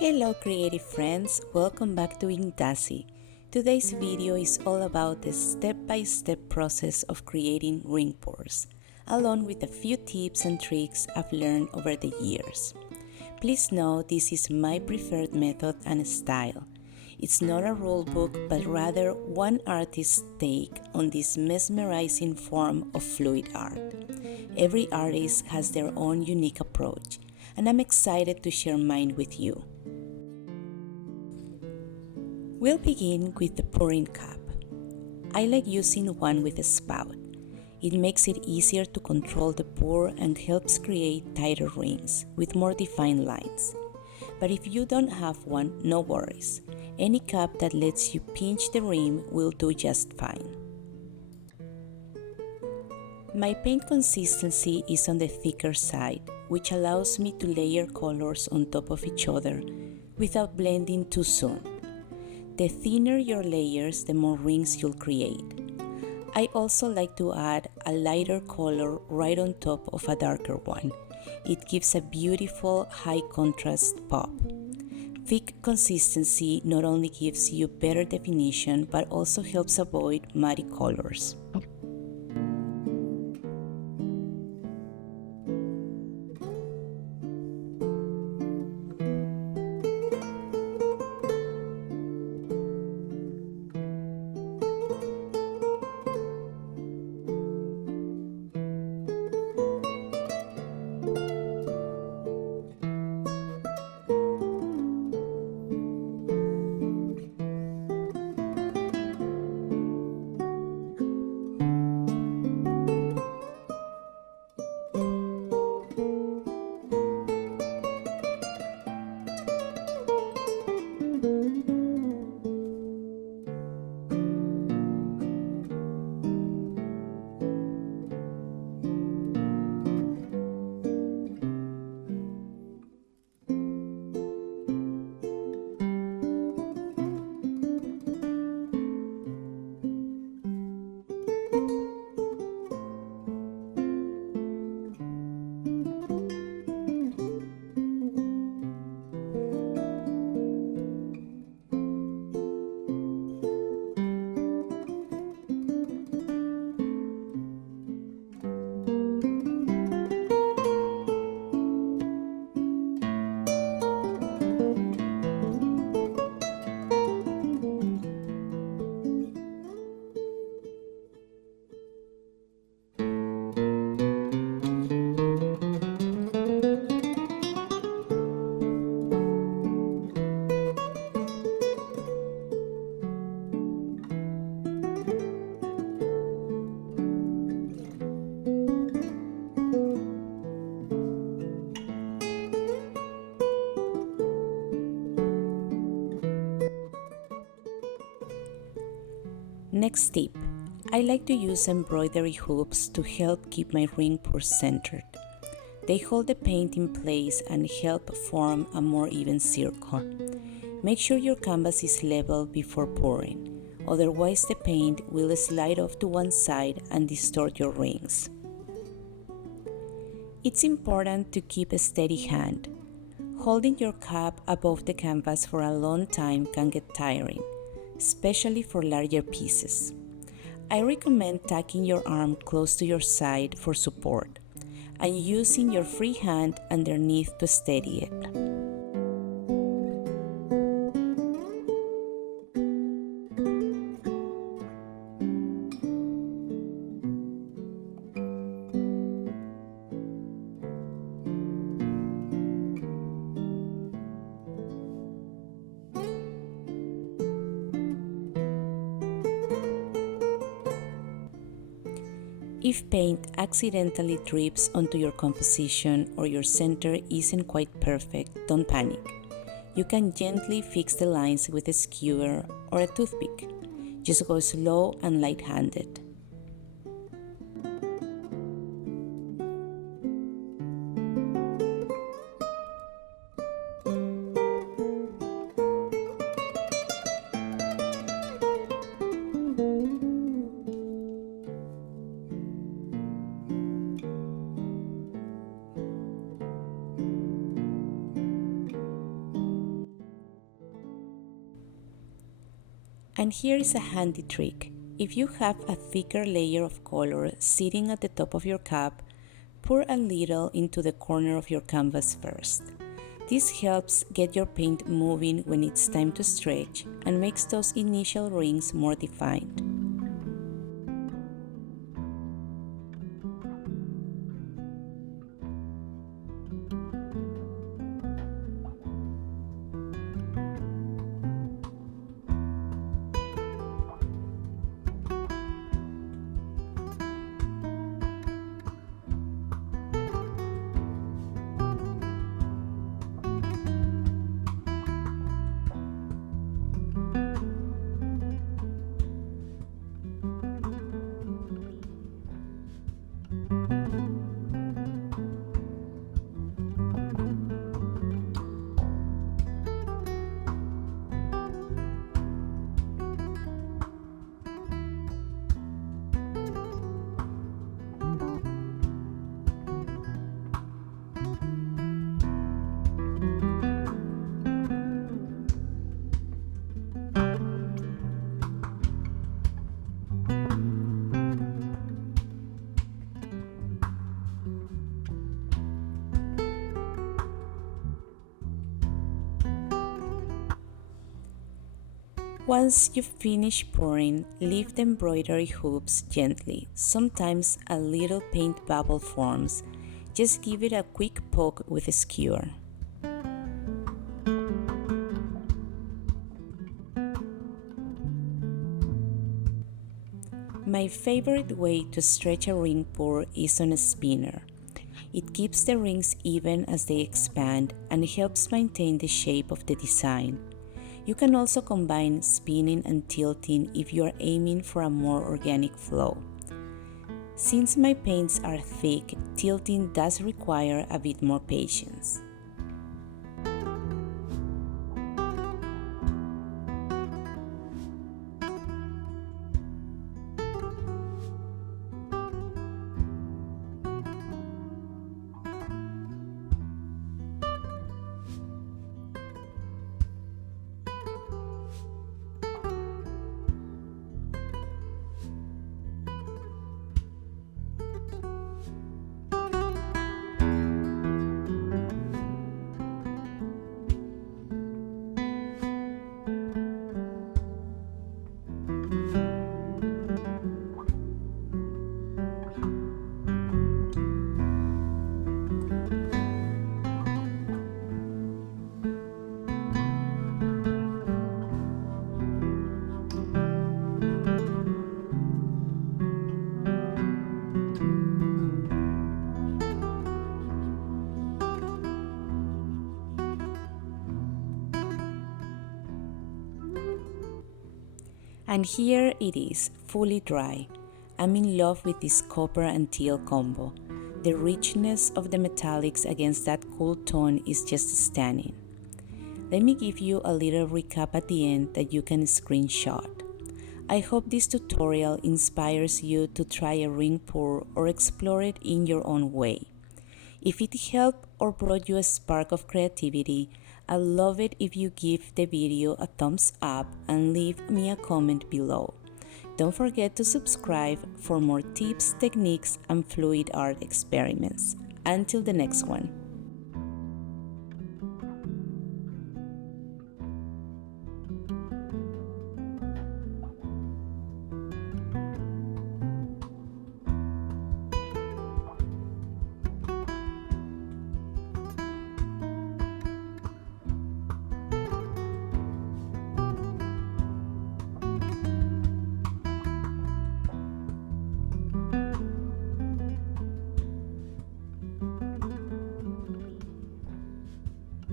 Hello creative friends, welcome back to Inktasy. Today's video is all about the step-by-step process of creating ring pours, along with a few tips and tricks I've learned over the years. Please know this is my preferred method and style. It's not a rule book, but rather one artist's take on this mesmerizing form of fluid art. Every artist has their own unique approach, and I'm excited to share mine with you. We'll begin with the pouring cup. I like using one with a spout. It makes it easier to control the pour and helps create tighter rings with more defined lines. But if you don't have one, no worries. Any cup that lets you pinch the rim will do just fine. My paint consistency is on the thicker side, which allows me to layer colors on top of each other without blending too soon. The thinner your layers, the more rings you'll create. I also like to add a lighter color right on top of a darker one. It gives a beautiful high contrast pop. Thick consistency not only gives you better definition but also helps avoid muddy colors. Next tip, I like to use embroidery hoops to help keep my ring pours centered. They hold the paint in place and help form a more even circle. Make sure your canvas is level before pouring, otherwise the paint will slide off to one side and distort your rings. It's important to keep a steady hand. Holding your cup above the canvas for a long time can get tiring, especially for larger pieces. I recommend tucking your arm close to your side for support and using your free hand underneath to steady it. If paint accidentally drips onto your composition or your center isn't quite perfect, don't panic. You can gently fix the lines with a skewer or a toothpick. Just go slow and light-handed. And here is a handy trick. If you have a thicker layer of color sitting at the top of your cup, pour a little into the corner of your canvas first. This helps get your paint moving when it's time to stretch and makes those initial rings more defined. Once you finish pouring, lift the embroidery hoops gently. Sometimes a little paint bubble forms. Just give it a quick poke with a skewer. My favorite way to stretch a ring pour is on a spinner. It keeps the rings even as they expand and helps maintain the shape of the design. You can also combine spinning and tilting if you are aiming for a more organic flow. Since my paints are thick, tilting does require a bit more patience. And here it is, fully dry. I'm in love with this copper and teal combo. The richness of the metallics against that cool tone is just stunning. Let me give you a little recap at the end that you can screenshot. I hope this tutorial inspires you to try a ring pour or explore it in your own way. If it helped or brought you a spark of creativity, I'd love it if you give the video a thumbs up and leave me a comment below. Don't forget to subscribe for more tips, techniques, and fluid art experiments. Until the next one.